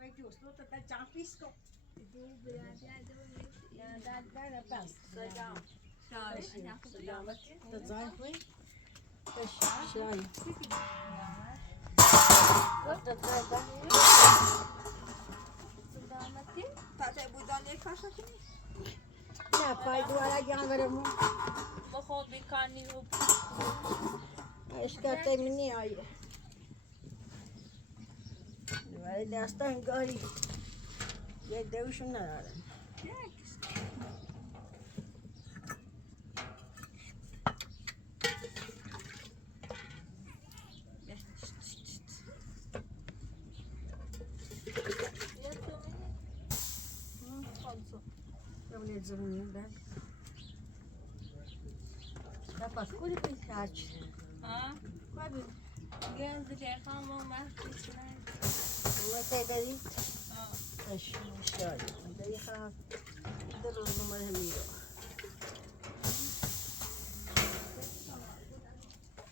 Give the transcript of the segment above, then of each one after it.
Vai giusto, tu per giampisco. Du biraz Ja, daar best. Selam. Dat zijn we. Şurayı. Dat zijn ben. Selametti. Tata buradan ne kaşakini? Ne pay duvara gelmedim. Bakın bir karnı yok. İşte temini ayı. Böyle dersten gari. Ya dövüşüm ne var? Böyle zımnıyım Dapat kudu bir saç. Ha? Kudu. Gözde kalmam var. Mete dedi. Ha. Taş. Şöyle. Dedi ha. Durur numara mıydı?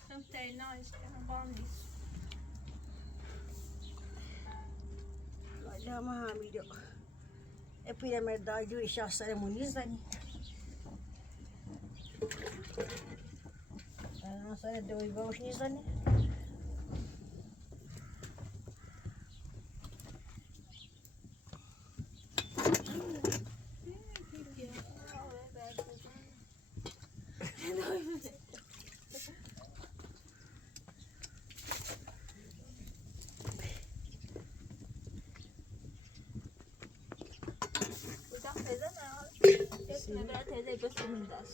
Hem teyna işte bandis. Wala mahamid ako. E pinamerdadyo siya sa remunizan. Sana daw ibaw siya ni.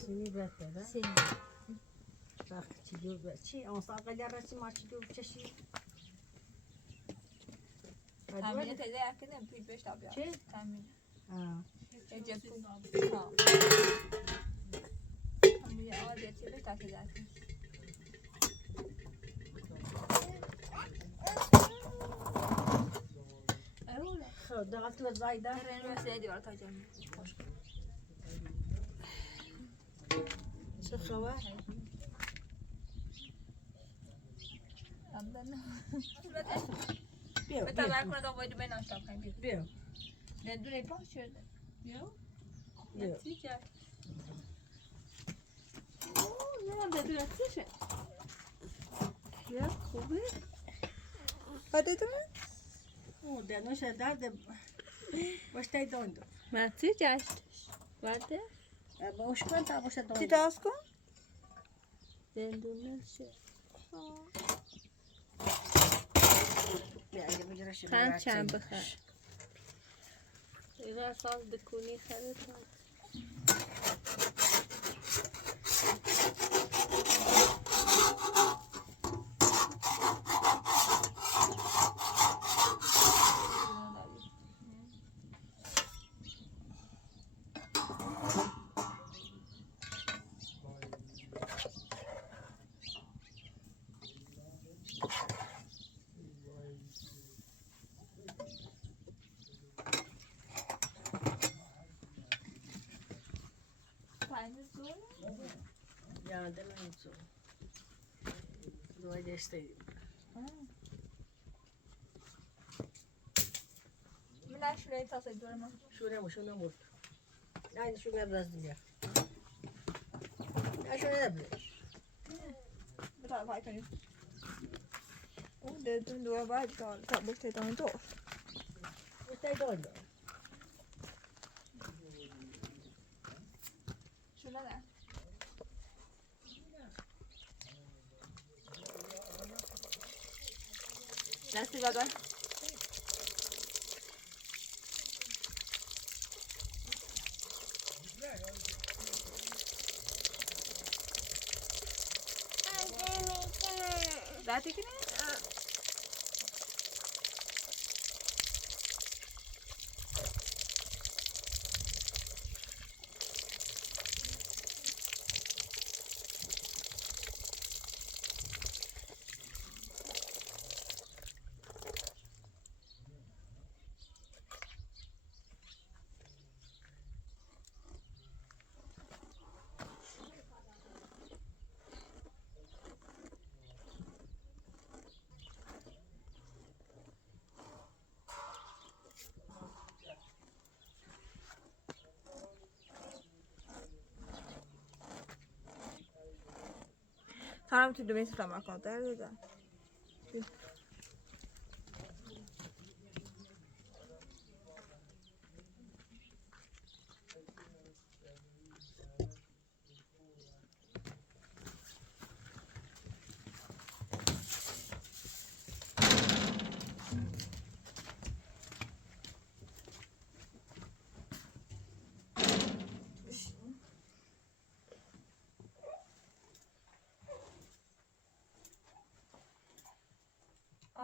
Sini berapa dah? Sini. Tak tidur berci. Orang sakal jarak si macam tidur berci. Tahmin teyze yakında 45 tabi. Şey? Tahmin. Ha. Ece bu. Ha. Ama ya adet bir takip zaten. Öyle. Dağıtlı zayda. Ben üniversiteye diyor atacağım. Sıkıva. Anladın mı? Bir. Betul aku nak buat dia nak stop kan dia. Bir. Dan tu lepas je. Yo. Yo. Tiga. Oh, non, ben tu la tiche. Ya, kobe. Hadi tu. O de nu se da de. Băștai dondo. Ma tiga. Varte. Bă ușcă ta băștai dondo. Ti tasco? Den du nelse. خان چند بخر اینا اساس دکونی خرید Ya de la nicio. Nu este. من شوره تاسه دورم Şuraya mult. Aynı şuraya biraz diye. Ya şuraya da bir. بتا پای کنید اون دو دو باید تا بوده دان دو Băștai dondo. شونه ده دستی بگار دستی کنی؟ هم تو دوباره سلام کن دیگه.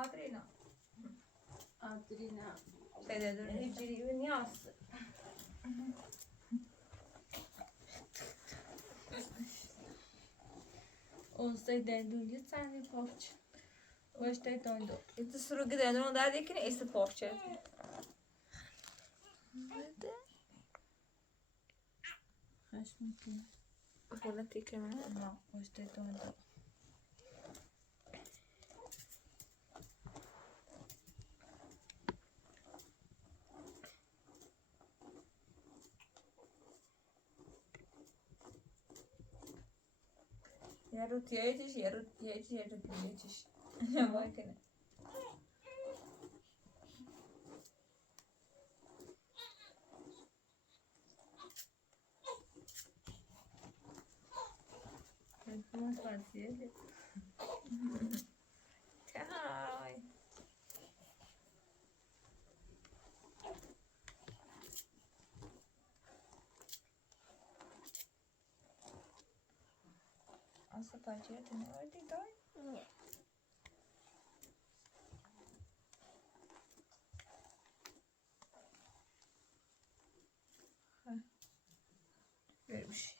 Adrina. Adrina. Sede dur. Hicri ve Niyaz. Onsdag den dulje tani poch. Onsdag den do. Inte så rugged den och där det kan är poch. خشمتون. Hålla tycker man. نه اشتای den do. Yarut yeğiş, yarut yeğiş. Ne var ki ne? Telefon tavsiyeli. Tay. Asa paçaya ne var diye day? Nie. Vermiş.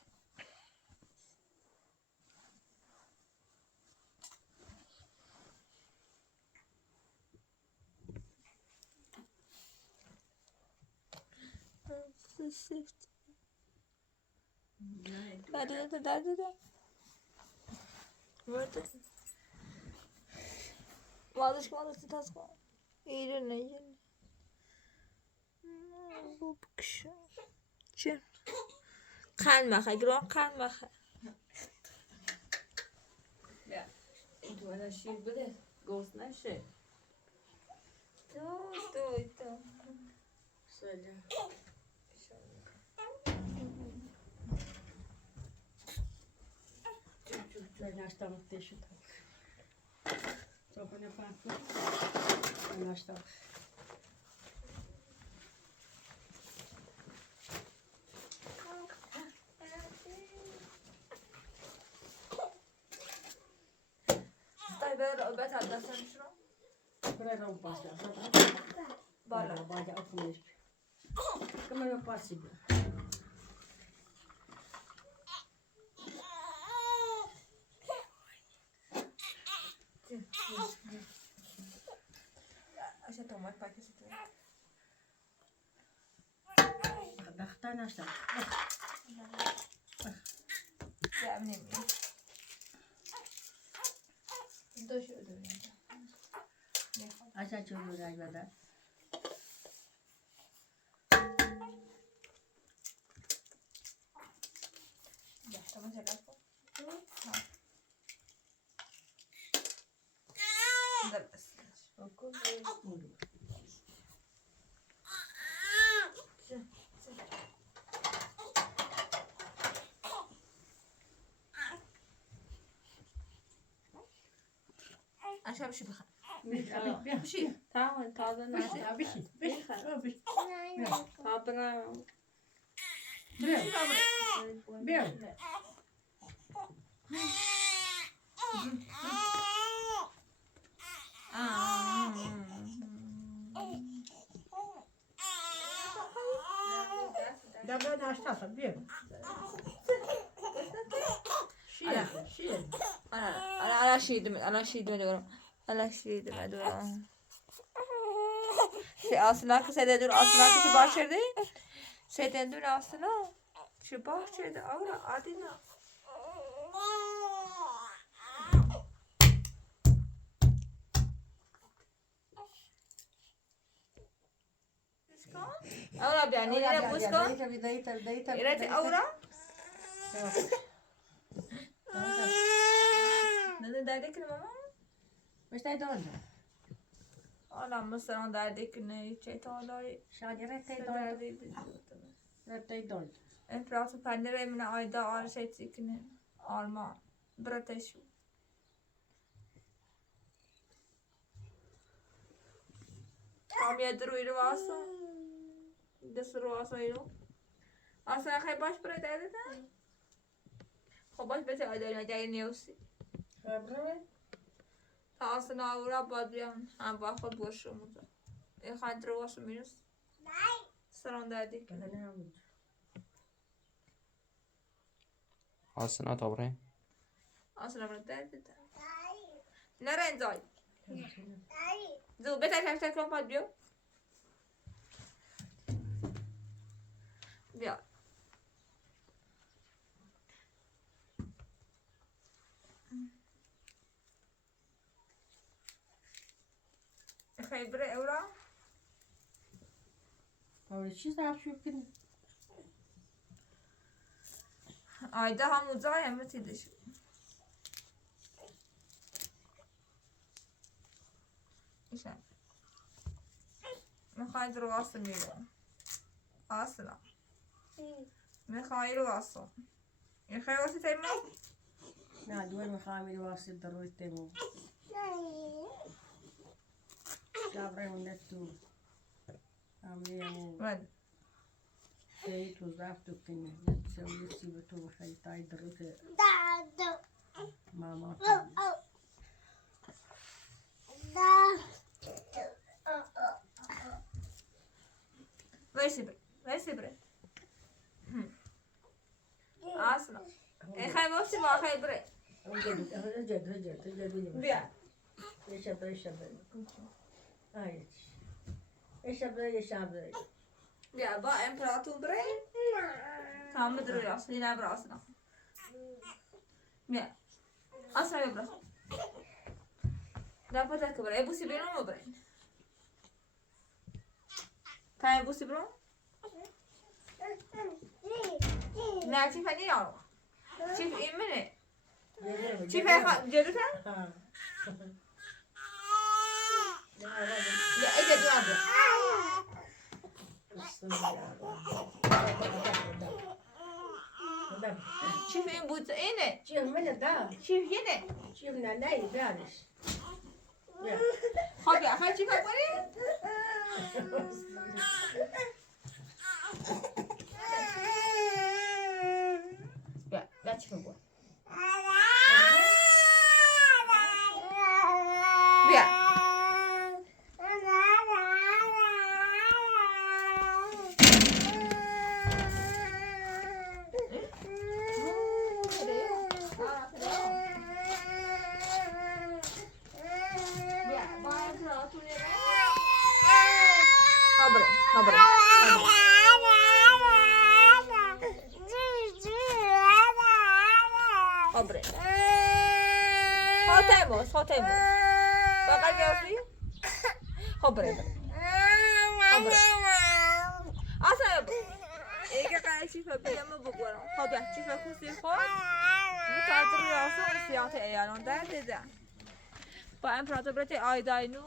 Där. Vart. Vardagsmalet tas kvar. I den igen. Bu kişi. Çin. Kan bakha, grom kan bakha. Ja. Du har شیر بده. گوز نشه. تو. شاید. Naštava tešuta. Trochu nepáknu. Naštava. Staj böyle betadlasın şunu. Prera un passo. Bala. Vaya a comer. Come eu passo. Așa tomar pachetul tău. Dachta nașta. Ya benim. Doşu ödülüm. Așa ce nu ai vedea. Ya, tamam çeker bu. Ha. Dur bas. Oku. Aşağı bir şey bakın. Bir şey. Tamam, tadı Bir şey. ne? Bir şey. Bir şey. Tadına. Bir. Dobra naşta. Bir. Şiir. Ana şiidim diyorum. Ana şiidim diyorum. Aslında kız dur aslında ki başladı. Seden dur aslında. Şu başladı. Avra adına. Ahora bien, ni le busco. Era de ahora. واشتاي دونجا حالا مثلا دردی کنه چه تالای شادي رتاي دونجا دردی بیزیوتم رتاي دونجا امپراتور پنیره من آیدا آرشه تیکنه آلمان برتشو هم یه دروی رو واسه دست رو واسه ایرو اصلا خیلی باش برای درده خب باش بهت آیدا جای نیوسی خبره تا اصلا آورا باید بیام هم با خود باشم اونجا این خواهد رو واسه میرس سران دردی كذا نعمل Aslında tabii. اصلا برای درده نره انزای زو بهتر کشتر کن باید بیام بیا خیبره اورا أول شيء صعب شو كده آیده همون زای همه تیدش ایشن میخواید رو واسه میرم اصلا میخوایی رو واسه این خیلی واسه تیمه لا دول مخامل واصل ضروري تيمو شابري ونتو عمليه من سيت وزافتو كنا نتسوي سيبتو بخيطاي ضروري ماما ویسی بره اصلا این خیلی واسه با خیلی بره رجل بیا بیا با امپراتور بره تمام بدرو راست لینا بره اصلا بیا اصلا ببره دپته که بره بوسی بیرون رو بره تای بوسی برون نه چی فنی یارو چی این منه چی فنی جلو کن یا ایده دوام بره چی این بود اینه شوف من الدار چی اینه شوف ناي دارش خب بیا خواهی چی فنی بری بیا بیا چی فنی بری بیا خاطمه فقط بیافری خب بره اصلا ایگه قیشی فبیدم بگورم خب بیا چی فکوسی خود متعدر راسو سیاحت ایالان در دیده با امپراتور برای آیداینو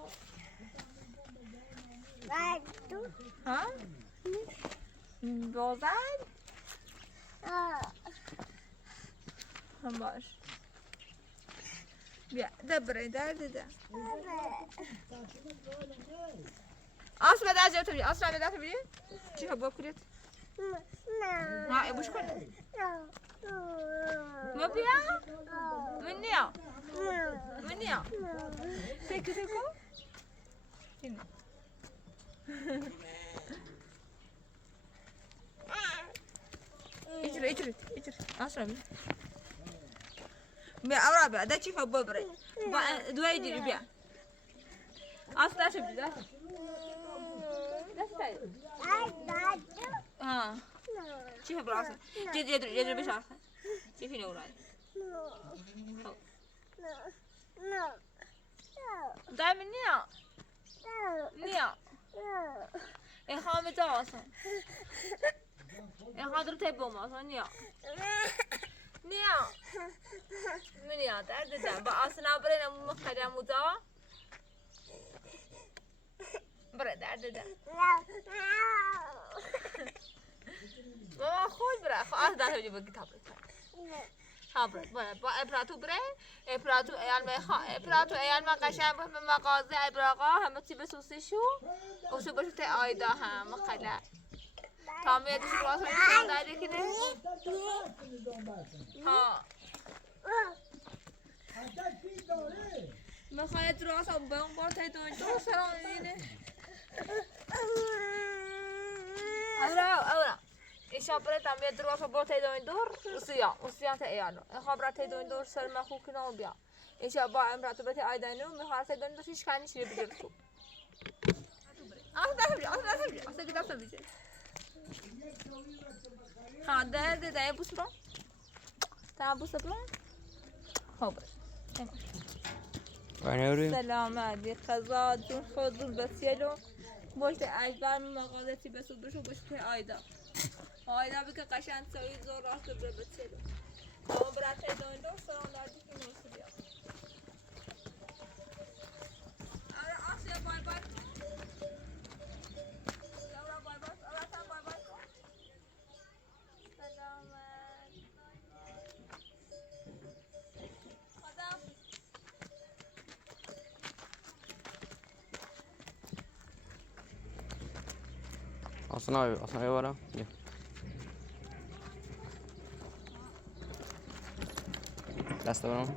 ها؟ بازد؟ هم باش بیا دبره در دیده آسمه در جا تو بیا آسمه در تو بیا چی خب بکنید؟ نه ایبوش کنید ما بیا؟ من نیا من نیا تکو تکو این اجري اسرع بيا اورا بيا ده شوف ببري دو يجري بيا اصلا شوف ده ها شوف براسه يجري بشارخ شوفي نوراي دايما نيا این خامه اصلا این خاطر تبوم اصلا نیا نیا منیا درد دم با اصلا برای نمو مخدم مودا بره درد ده بابا خود بره خواهد ده هجی بگی تا بره ها بره با ابراتو بره ابراتو ایال میخواه ابراتو ایال من قشنگ به مغازه ابراقا همه چی بسوسی شو اوشو بشو تی آیدا هم مقیله تامی ادیشو کلاس رو دیشان داری کنه ها میخوای دراس هم به اون بار تی دو سرام اینه اورا ایشا بره تامی دراس هم بار تی دور اوسیا تی ایالو خبر تی دور سر مخو کنه و بیا ایشا با امراتو بتی آیدانو میخواد تی دور شیش کنی شیره بجرد تو آسه که دستم بیجه ها ده بوس برو تا بوس برو خوب سلام علی قضا جون خودون بسیلو باشت اجبر مقالتی بسود بشو بشت آیدا بگه قشنگ سوی زور راست بره بسیلو اما برات دو سلام دادی که نوشته بیا آره آسیا بای بای اصلا ورا بیا دست برام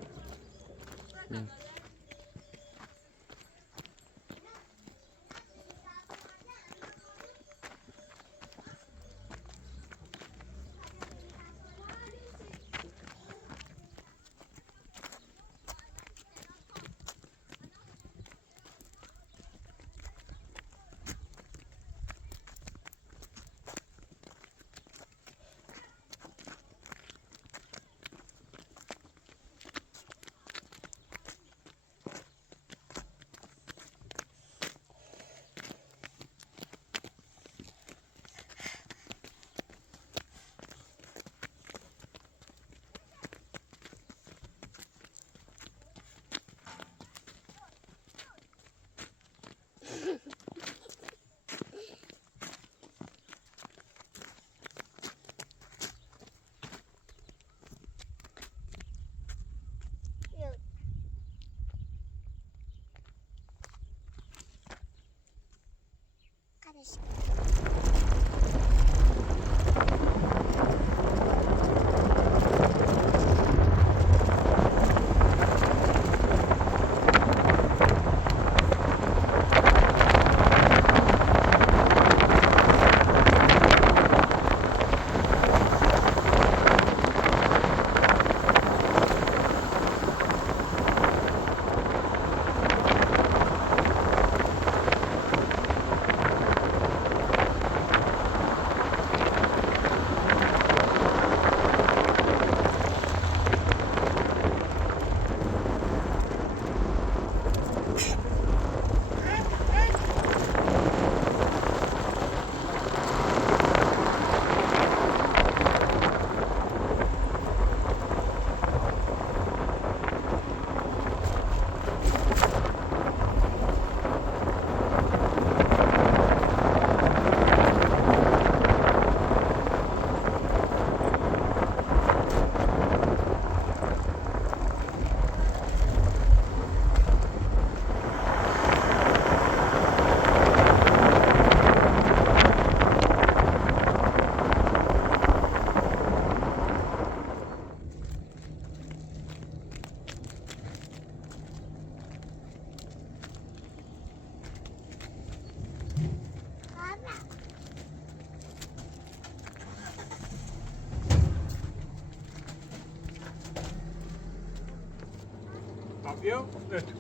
Papio, esto.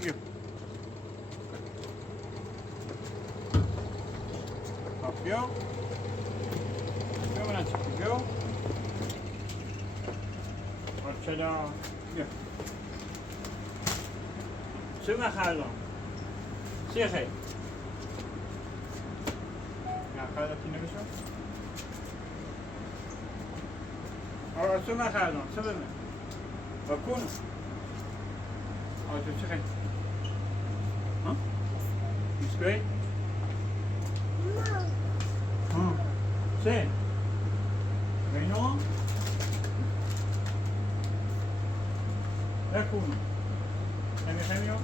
Io. Papio. Papio, Nancy, Papio. Marcella, io. Suma خردم. چیه خیلی؟ نه خردم کی نمیشم؟ آره سما خردم. سما من. بکن. آره چه خیلی؟ ها؟ میسکوی؟ ها سه بينهم يكونوا خميو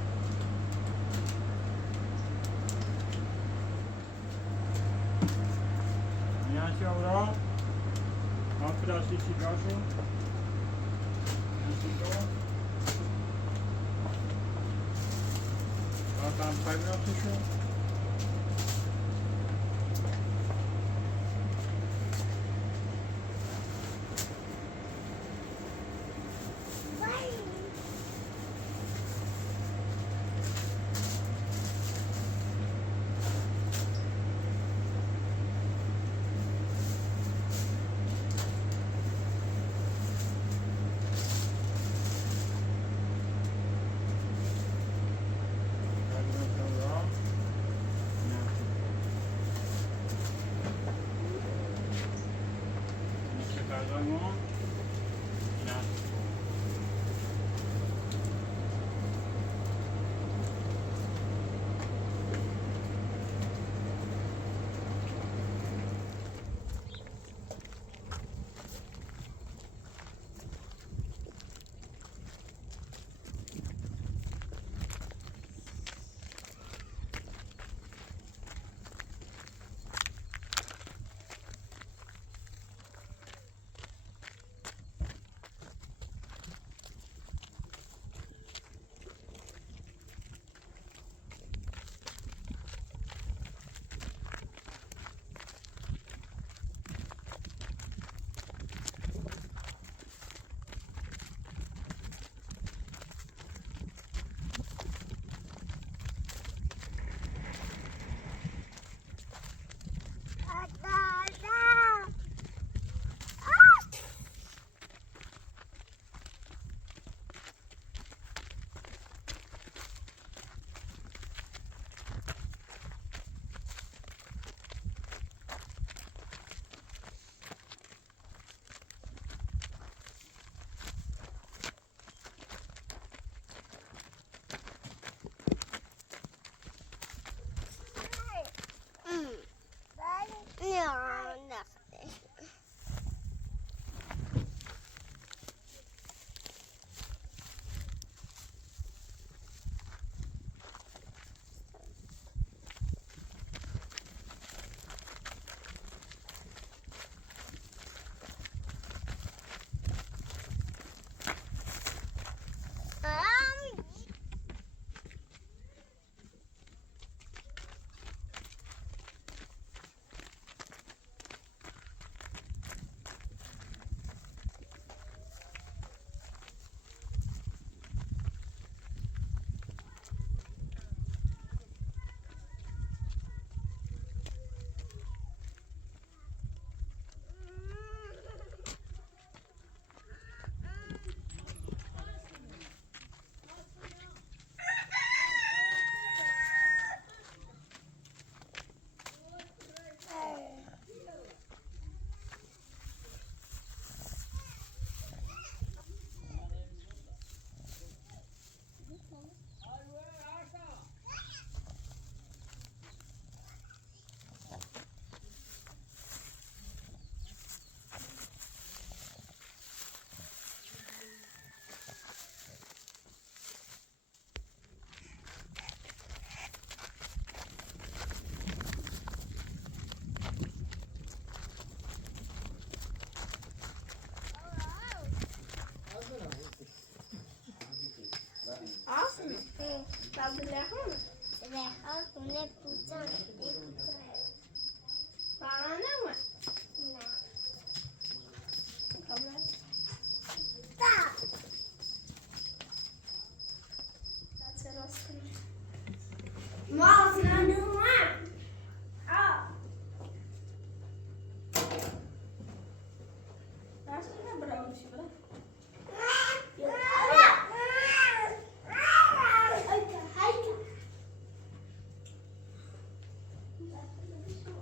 نیاسی اورا ما پلاستیکی جاشون نیاسی تو آتام فایبراتشون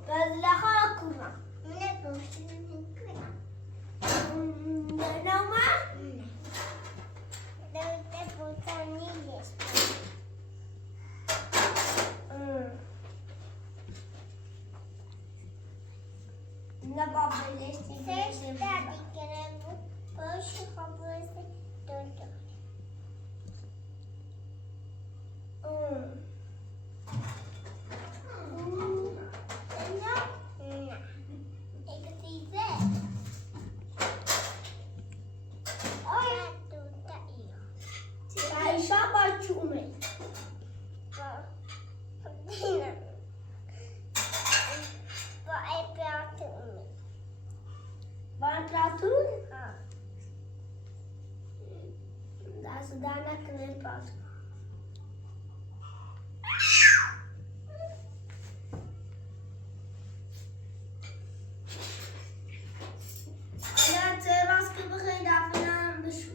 بس لها كرة در نکنه باز. نه تراس که بخوای دفنم بشو.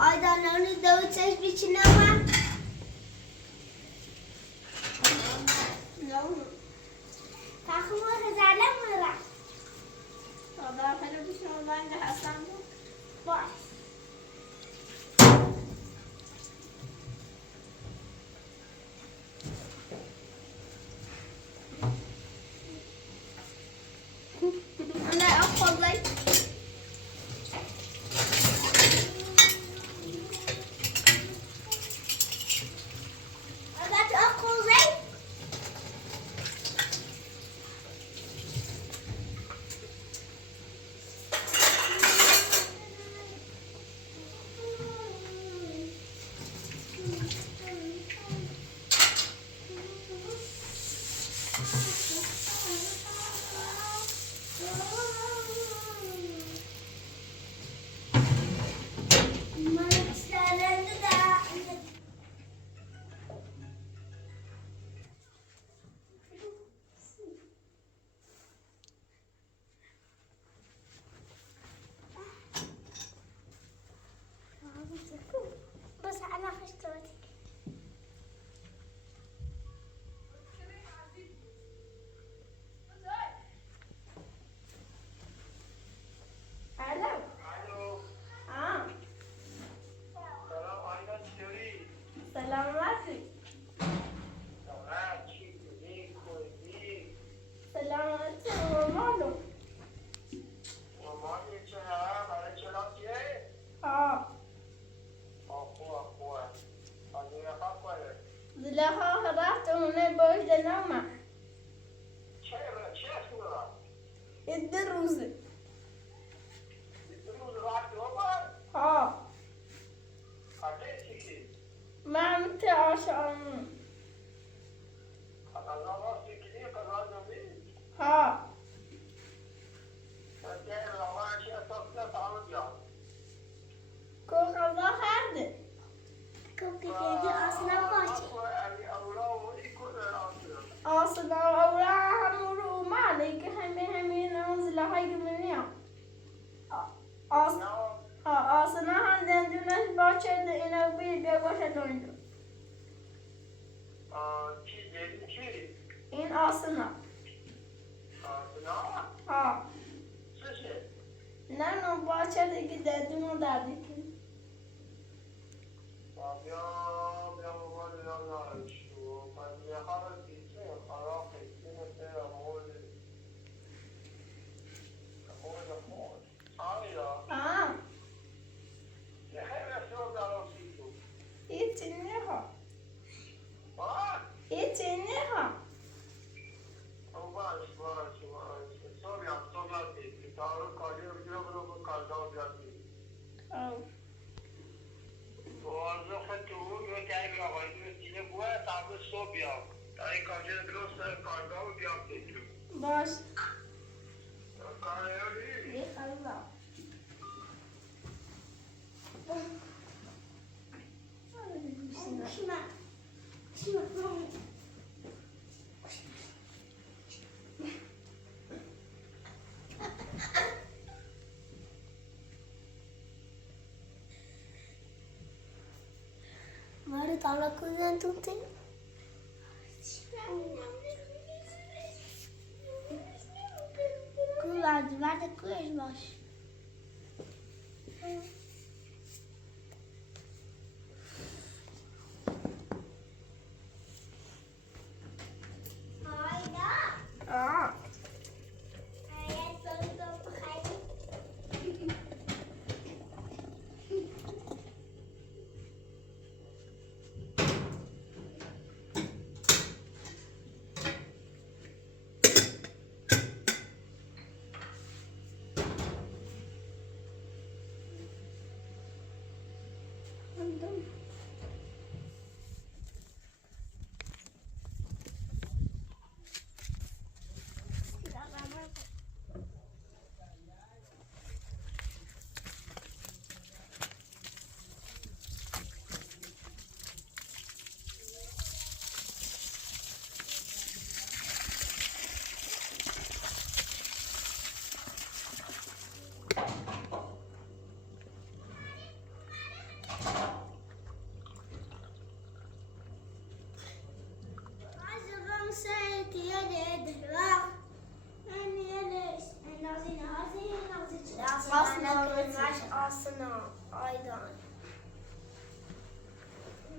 Aydanlarını Davut ses biçine var. Takımı hızarlar mı var? خدا خیلی بشنو بنده هستم Baş. Anne akıllı. Evet akıllı. بس أنا خشتوتك. ألو. سلام عليكم. سلام عليكم مالو. زلها رفت اونه باش دلما الدروز ها ما عملت عشان ها كو خذا خرده Kapıyı dedi aslına baş. أصلا أوراها مرو مالك همي ننزل هاي منيا أصلا عندنا الباشر إنه بيجوا شلونه إن أصلا ها نه باشر دیگه دادیم و دادیم باش يخلص Şuna. Şuna. Tala kuzen tutti. Guarda qui baş. Hayda. Aa. Hayat sonunda bakayım. Aslında aydan.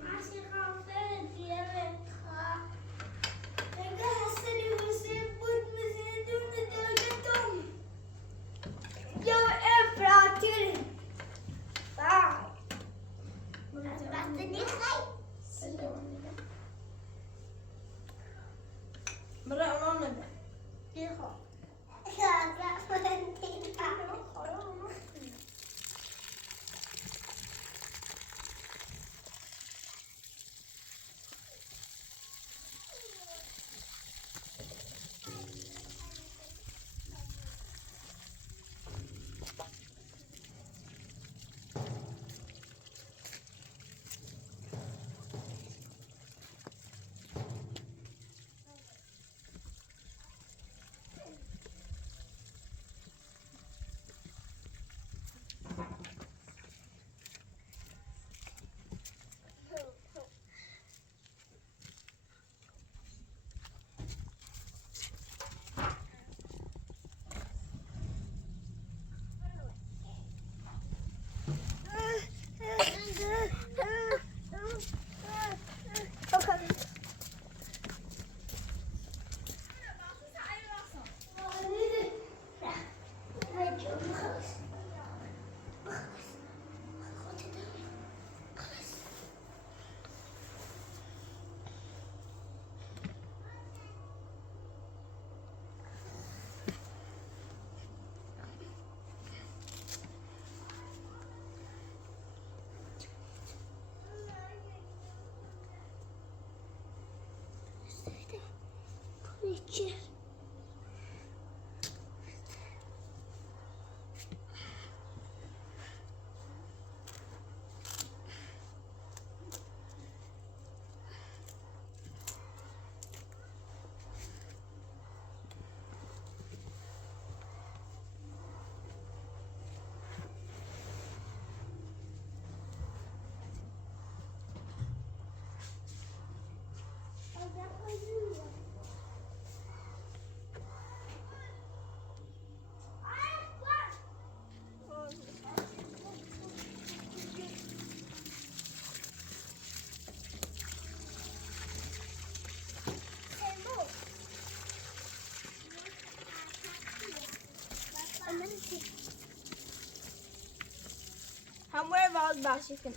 Masih kahve diye Pega hasali você por você do Eu é pra ti. Tá. Basta nem sai. Bra ona da. Erro. Ya, içi. Hamur var başlıkın.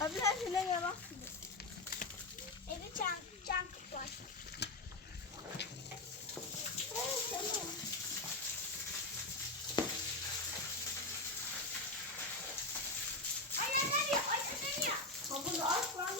Abla şöyle bak. Evi çan var. Ay ne diyor? Ay ne diyor? Baba da aç var.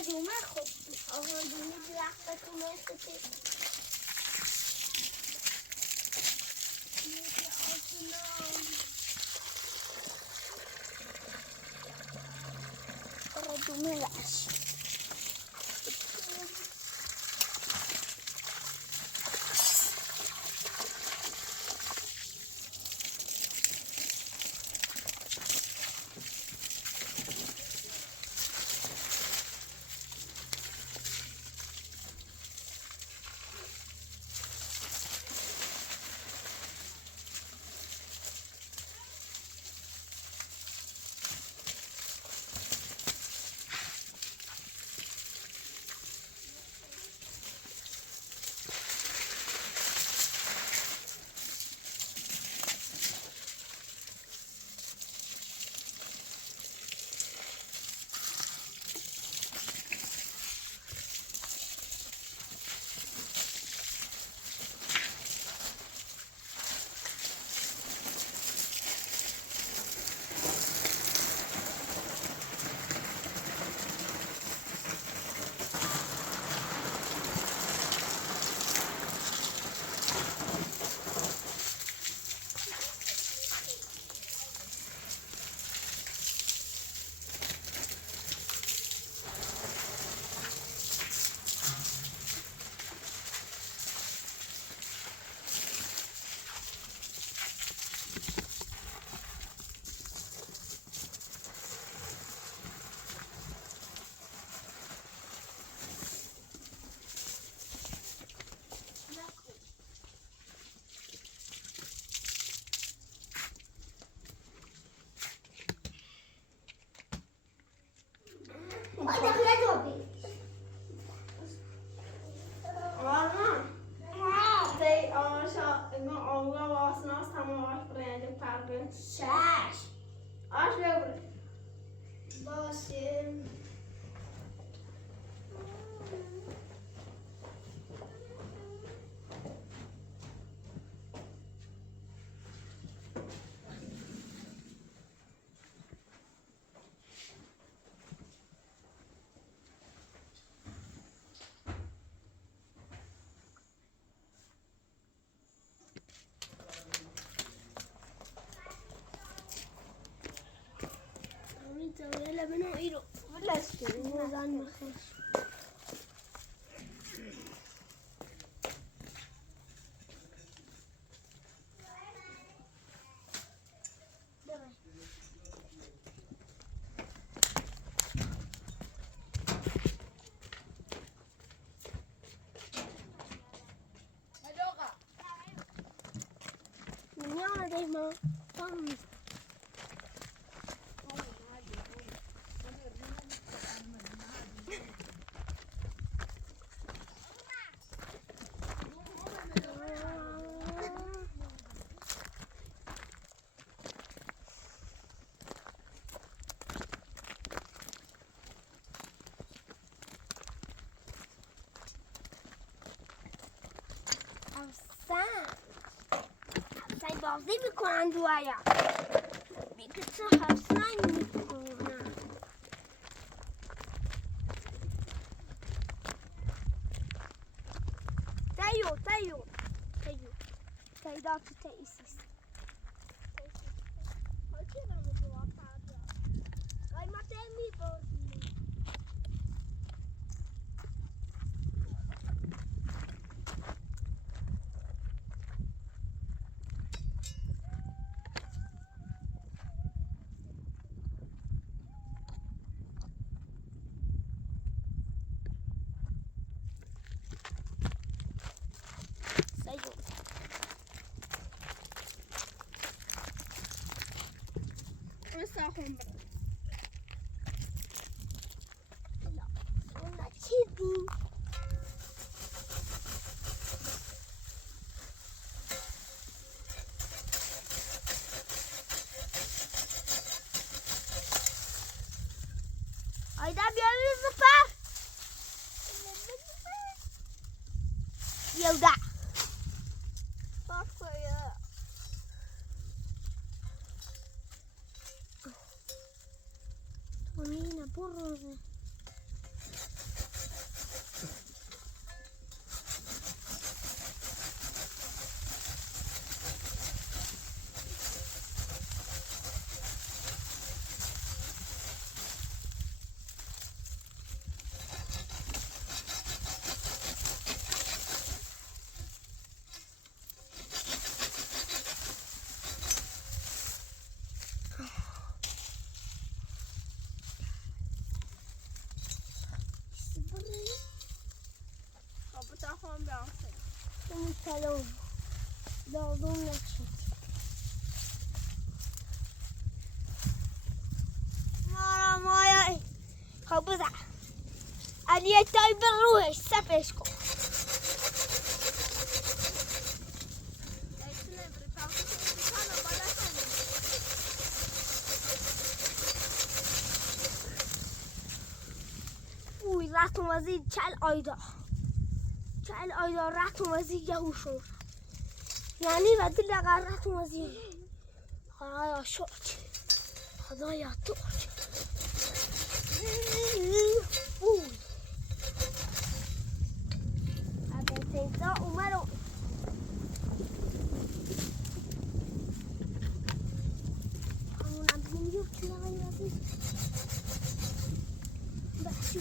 الرجل ما خد الرجل يجي يعطيك وما يستطيع الرجل ما يعش دايما بازی میکنن دوایا میگه چه حسن میکنن تایو داتو تایسیس قیمت میبازی Ayda bir zıpır. Yılda. Bak koyu. برو. خب بتاخم برسه. اون کلام داغون نشد. مایا خب بزن علی تای بر روحش سپش کن. اوی راتو مزید چل آیدا راتو مزید یهوشون یعنی ودی لگر راتو مزید خدایا شکر خدایا توش اوی ابه تیزا اومرو همونم بینیو که لگه مزید بحشی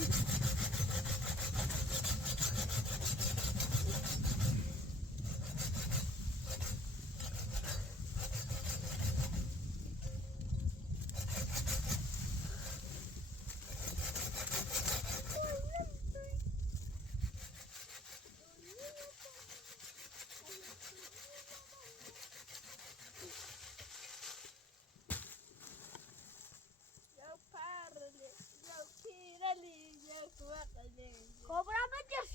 کبرا بدش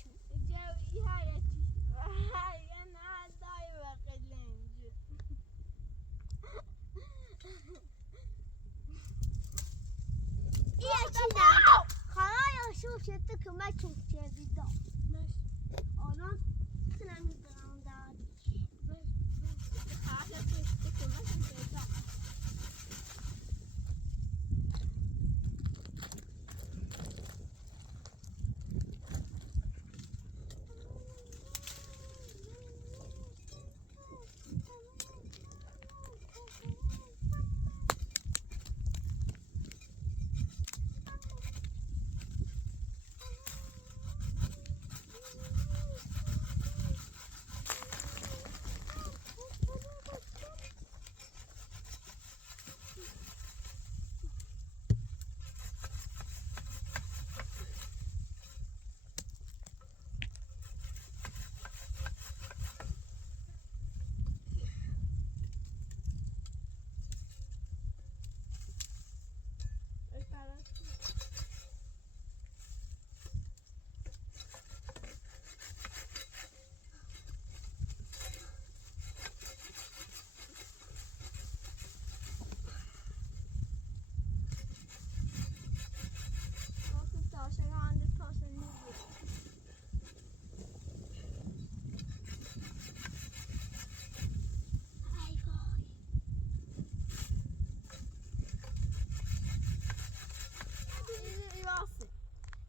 خدایا شکر تو که من چون کردی دا آنان تنمی برام دادی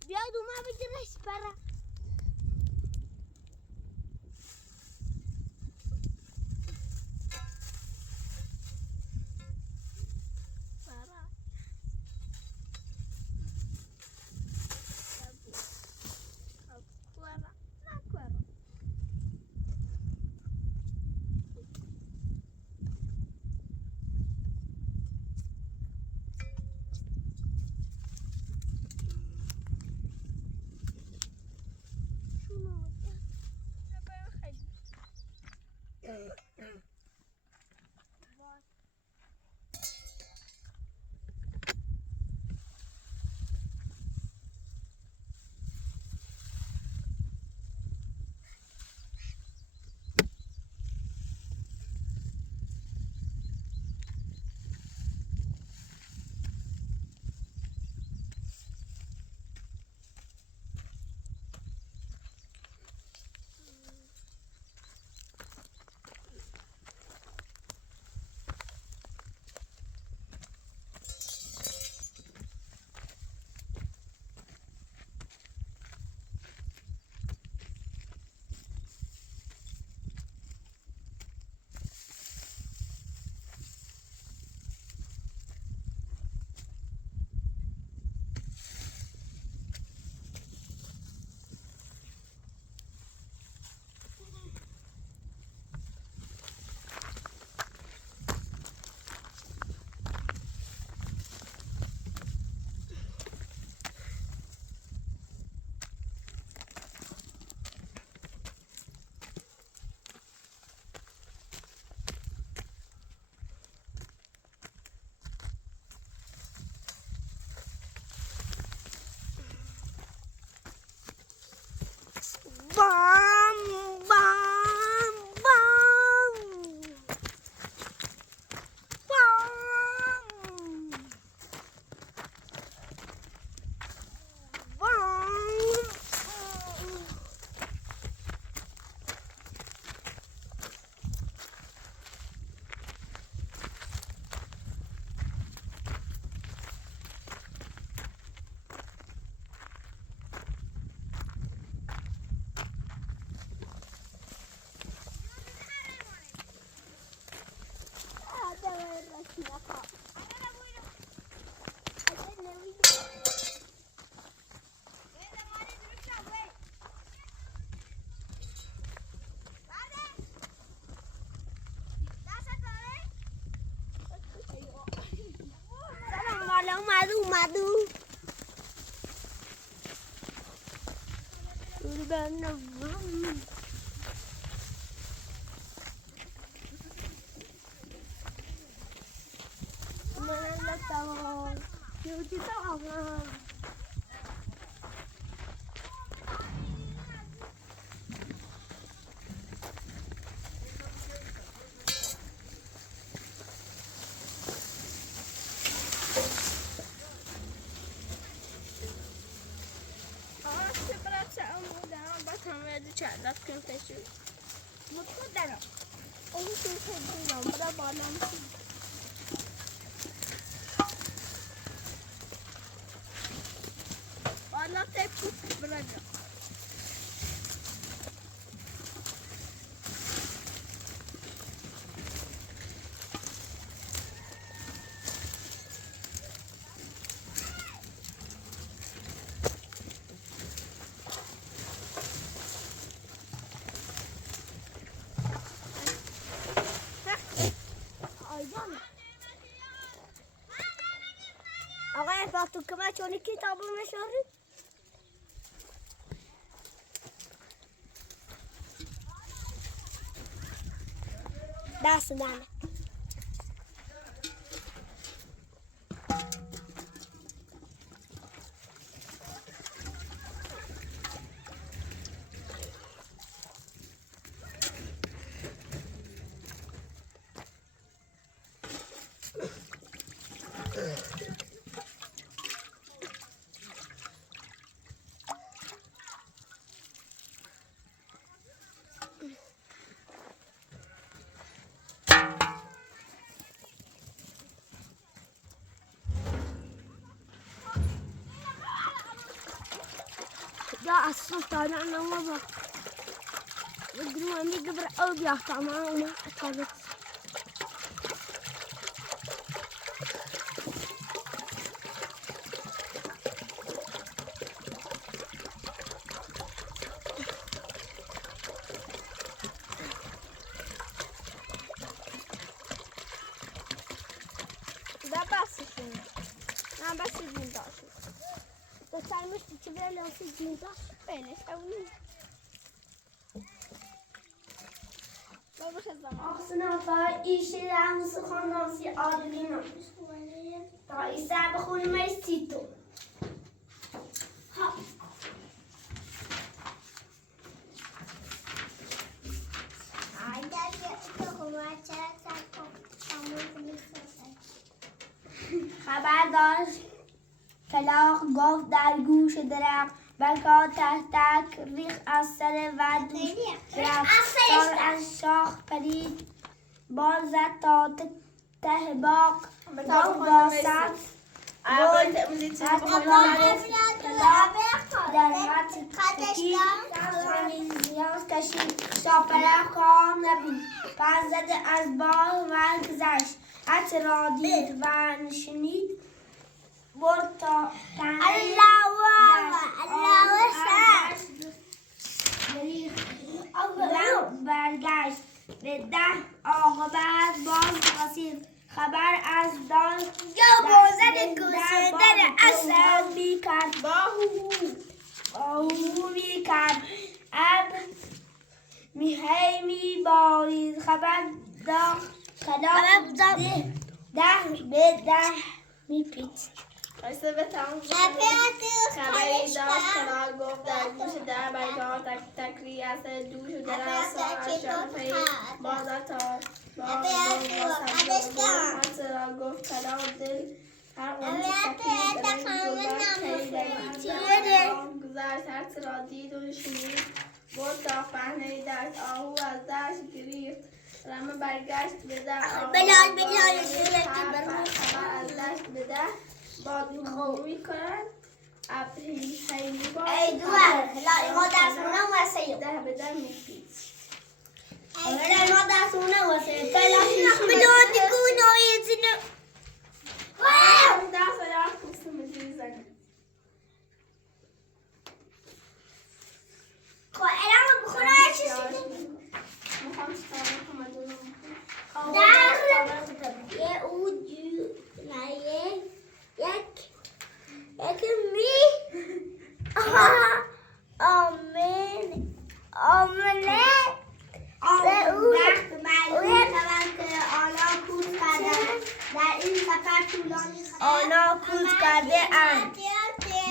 بیاید اومد بگیرش برا بنوم من لا تمام يودي تمام چند کن تشو مطمئن دارم اون تو تدیرم برای بالام بالا تپو برای آقای فاطمه که من چون کتاب رو نشاری دست نمه يا السلطان أنا والله بدري قبل أودي أقطع معه وما أتكلم ده بس شنو أنا بس الجين داشو بس مش تبغى لو في الجين داش بينش أولي Avsnittet ikke den så kan han si Adelina. Da i stedet beholder meg Tito. خبر داشت کلاغ گفت در گوش درخت بلکه تک ریخ از سر و دوش رفت سال از شاخ پرید بال زد تا ته باغ گفت با سر گل در حد تکی نیاز کشید شاپره خواهم نبید پس زده از باغ ورگذشت هرچه را دید و شنید برد تا تنه برگشت به ده عاقبت باز رسید خبر از دان یا بازد گوسفندان اصلا میکرد باهو میکرد ابر میبارید خبر داد ده به ده میپیچید قصه به تمام شد خبری داشت کلاغ گفت در گوش در برگاه تک تکری از دوش و در از شاپه بازار تا باز را گفت کلاغ دل هر قنچه تکری در این گذشت هرچه را دید و شنید برد تا پهنه دشت آهو از دشت گریخت رمه برگشت به ده خبر از دشت به ده باد خوبی کنند ابری خیلی باد ای دوار ما دستونه واسه ده به ده میپیچ اولا ما دستونه واسه تلاش بدون دیگونه یزینه دست را پوست میزنه خب الان بخوره چیزی میخوام چطور در یه او لایه یک می آمین آنها کوچ کرده اند.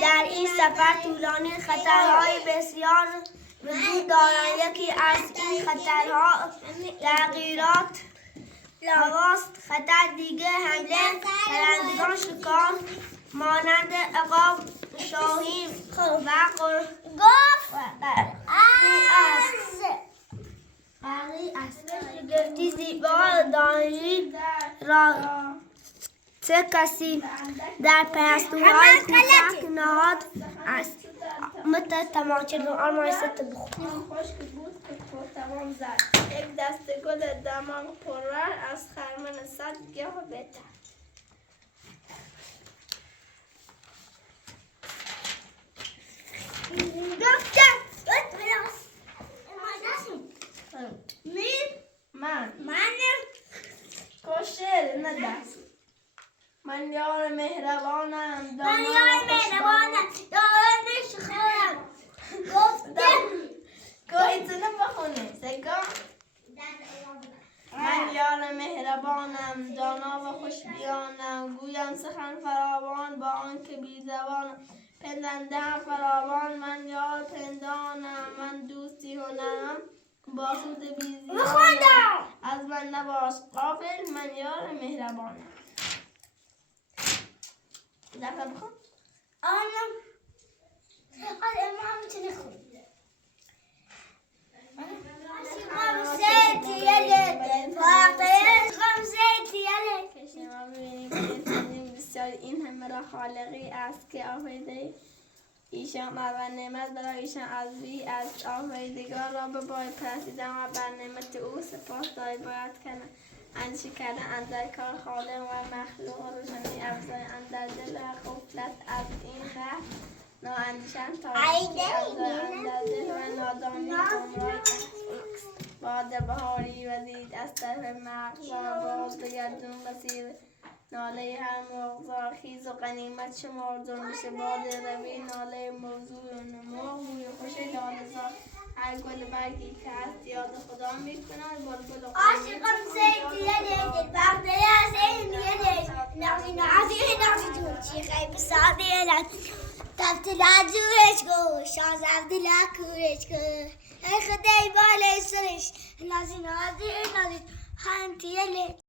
در این سفر طولانی خطرهای بسیار وجود دارند. یکی از این خطرها تغییرات هواست. خطر دیگه حمله پرندگان شکار مانند عقاب، شاهین و قرقی است. شگفتی زیبا دانشی را چه کسی در پرستوهای کوچک نهاد است. مثل تماچه رو آنهای ست بخور. خشک بود که پر تمام زد. یک دست گل دماغ پرور از خرمن صد گیاه بهتر. من کوشر ندست. من یار مهربانم دارم شخورم. گویتونه بخونه سگا. من یار مهربانم دانا و خوشبیانم. گویم سخن فراوان با آنکه بی زبانم. پندنده فراوان من یار پندانم. من دوستی هنرم با سود بی زیانم. از من نباش غافل من یار مهربانم. دفعه بخون. آنم امام چه نخون. شما ببینید بسیار این همه را خالقی است که آفریده ایشان و نعمت برای ایشان از وی از آفریدگار را بباید پرستیدن و بر نعمت او سپاس داری باید کنن. اندیشه کردن اندر کار خالق و مخلوق و روشنی افزای اندر دل و غفلت از این ره نااندیشم تاریکی افزای اندر دل و نادانی گمراه باد بهاری وزید از طرف مغز و باز به گردون بسیر ناله هر مرغزار خیز و غنیمت شمار جنبش باد روی ناله موضوع و نمو بوی خوش لاله‌زار هر گل برگی که هست یاد خدا می‌کند بلبل و عاشقم سیدیه بغداد سیدیه نازی نازی جون چی خیلی ساده لات تفتلا جورش کو شاز عبدالله کورش کو ای خدای بالای سرش نازی نازی هم تیله